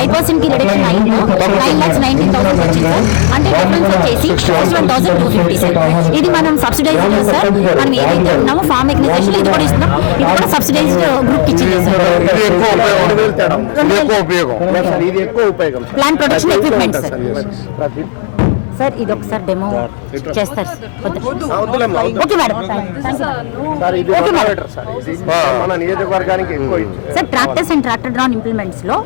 5% కి రిడక్షన్ అయిందో 9,19,000 వచ్చింది సార్. అంటే డిఫరెన్స్ వచ్చేసి 61,250 సార్. ఇది మనం సబ్సిడైజ్డ్ సార్. మనం ఏదైతే ఉన్నామో ఫార్మ్ మెకనైజేషన్ ఇది కూడా ఇస్తున్నాం. ఇది కూడా సబ్సిడైజ్డ్ గ్రూప్ ఇచ్చింది sir. Plant protection equipment sir. Sir ఇది ఒకసారి డెమో చేస్తారు okay madam. Sir tractors and tractor drawn implements లో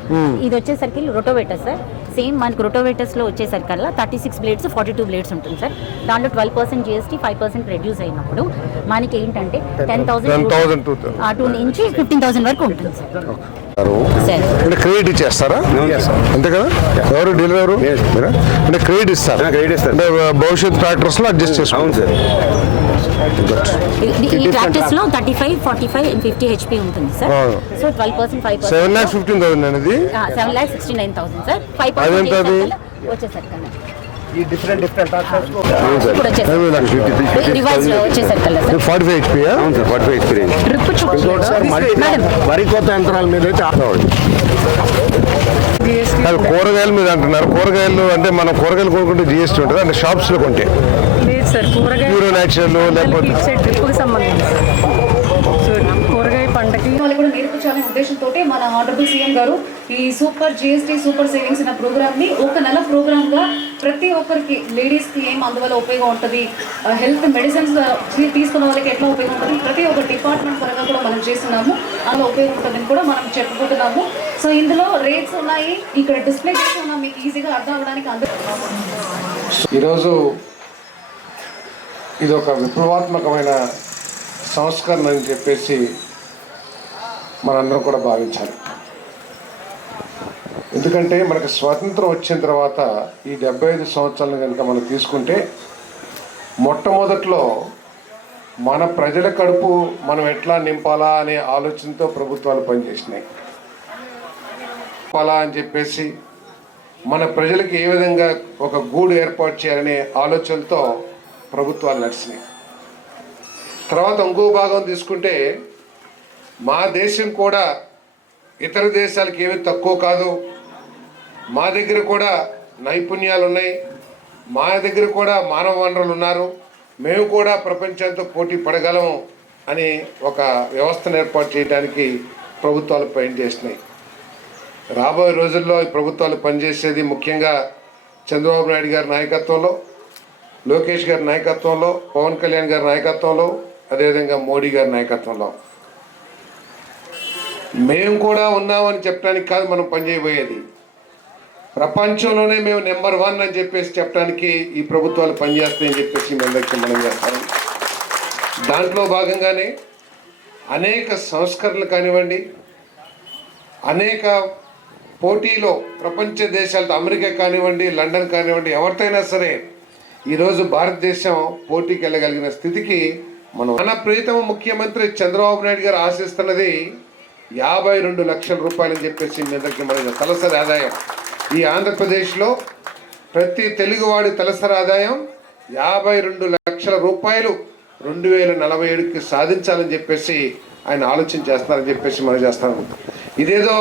ఇది వచ్చేసరికి రొటోవేటర్ సార్. సేమ్ మనకి రొటోవేటర్స్ లో వచ్చేసరికల్లా 36 బ్లేడ్స్ 42 బ్లేడ్స్ ఉంటుంది సార్. దాంట్లో 12% GST 5% రెడ్యూస్ అయినప్పుడు మనకి ఏంటంటే 10,000 నుంచి 15,000 వరకు ఉంటుంది సార్. అంటే క్రెడిట్ ఇచ్చేస్తారా? అంతే కదా. ఎవరు డీలర్ ఎవరు అంటే క్రెడిట్ ఇస్తారు. అంటే భవిష్యత్ ట్రాక్టర్స్ లో అడ్జస్ట్ చేసుకోండి సార్. ఈ ట్రాక్టర్స్ లో 35, 45 and 50 HP ఉంటుంది సార్. సో 12% 5% 7,15,000 అనేది 7,69,000 సార్. 5% వచ్చేసరికి ఈ డిఫరెంట్ ట్రాక్టర్స్ రివైజ్ లో వచ్చేసరికి 45 HP. అవును సార్, 45 HP రేంజ్. ట్రిప్ వరి కోత యంత్రాల మీద అయితే కూరగాయల మీద అంటున్నారు. కూరగాయలు అంటే మనం కూరగాయలు కొనుక్కుంటే GST ఉంటుంది అంటే షాప్స్ లో కొంటే లేదు సార్. ప్యూరో న్యాచురల్ లేకపోతే ట్రిప్కి సంబంధించి కూరగాయ పంటకి వాళ్ళు కూడా నేర్పించాలనే ఉద్దేశంతో మన ఆనరబుల్ సీఎం గారు ఈ సూపర్ GST సూపర్ సేవింగ్స్ అనే ప్రోగ్రామ్ ని ఒక నెల ప్రోగ్రామ్ గా ప్రతి ఒక్కరికి లేడీస్ కి ఏం అందువల్ల ఉపయోగం ఉంటుంది, హెల్త్ మెడిసిన్స్ తీసుకున్న వాళ్ళకి ఎట్లా ఉపయోగం ఉంటుంది, ప్రతి ఒక్క డిపార్ట్మెంట్ పరంగా కూడా మనం చేస్తున్నాము. అలా ఉపయోగం ఉంటుందని కూడా మనం చెప్పుకుంటున్నాము. సో ఇందులో రేట్స్ ఉన్నాయి, ఇక్కడ డిస్ప్లే చేసి ఉన్నాం, మీకు ఈజీగా అర్థం అవ్వడానికి. ఈరోజు ఇది ఒక విప్లవాత్మకమైన సంస్కరణ అని చెప్పేసి మనందరం కూడా భావించాలి. ఎందుకంటే మనకు స్వాతంత్రం వచ్చిన తర్వాత ఈ 75 సంవత్సరాలను కనుక మనం తీసుకుంటే మొట్టమొదట్లో మన ప్రజల కడుపు మనం ఎట్లా నింపాలా అనే ఆలోచనతో ప్రభుత్వాలు పనిచేసినాయి. నింపాలా అని చెప్పేసి మన ప్రజలకు ఏ విధంగా ఒక గూడు ఏర్పాటు చేయాలనే ఆలోచనతో ప్రభుత్వాలు నడిచినాయి. తర్వాత ఇంకో భాగం తీసుకుంటే మా దేశం కూడా ఇతర దేశాలకు ఏమీ తక్కువ కాదు, మా దగ్గర కూడా నైపుణ్యాలు ఉన్నాయి, మా దగ్గర కూడా మానవ వనరులు ఉన్నారు, మేము కూడా ప్రపంచంతో పోటీ పడగలం అని ఒక వ్యవస్థను ఏర్పాటు చేయడానికి ప్రభుత్వాలు పనిచేసినాయి. రాబోయే రోజుల్లో ఈ ప్రభుత్వాలు పనిచేసేది ముఖ్యంగా చంద్రబాబు నాయుడు గారి నాయకత్వంలో, లోకేష్ గారి నాయకత్వంలో, పవన్ కళ్యాణ్ గారి నాయకత్వంలో, అదేవిధంగా మోడీ గారి నాయకత్వంలో. మేము కూడా ఉన్నామని చెప్పడానికి కాదు మనం పనిచేయబోయేది, ప్రపంచంలోనే మేము నెంబర్ 1 అని చెప్పేసి చెప్పడానికి ఈ ప్రభుత్వాలు పనిచేస్తాయని చెప్పేసి మీ అందరికీ మనం చేస్తాం. దాంట్లో భాగంగానే అనేక సంస్కరణలు కానివ్వండి, అనేక పోటీలో ప్రపంచ దేశాలతో అమెరికా కానివ్వండి, లండన్ కానివ్వండి, ఎవరితోనైనా సరే ఈరోజు భారతదేశం పోటీకి వెళ్ళగలిగిన స్థితికి మన ప్రీతమ ముఖ్యమంత్రి చంద్రబాబు నాయుడు గారు ఆశిస్తున్నది 52 లక్షల రూపాయలని చెప్పేసి మీ అందరికీ మన తలసరి ఆదాయం. ఈ ఆంధ్రప్రదేశ్లో ప్రతి తెలుగువాడి తలసరి ఆదాయం 52 లక్షల రూపాయలు 2047కి సాధించాలని చెప్పేసి ఆయన ఆలోచన చేస్తున్నారని చెప్పేసి మనం చేస్తాము. ఇదేదో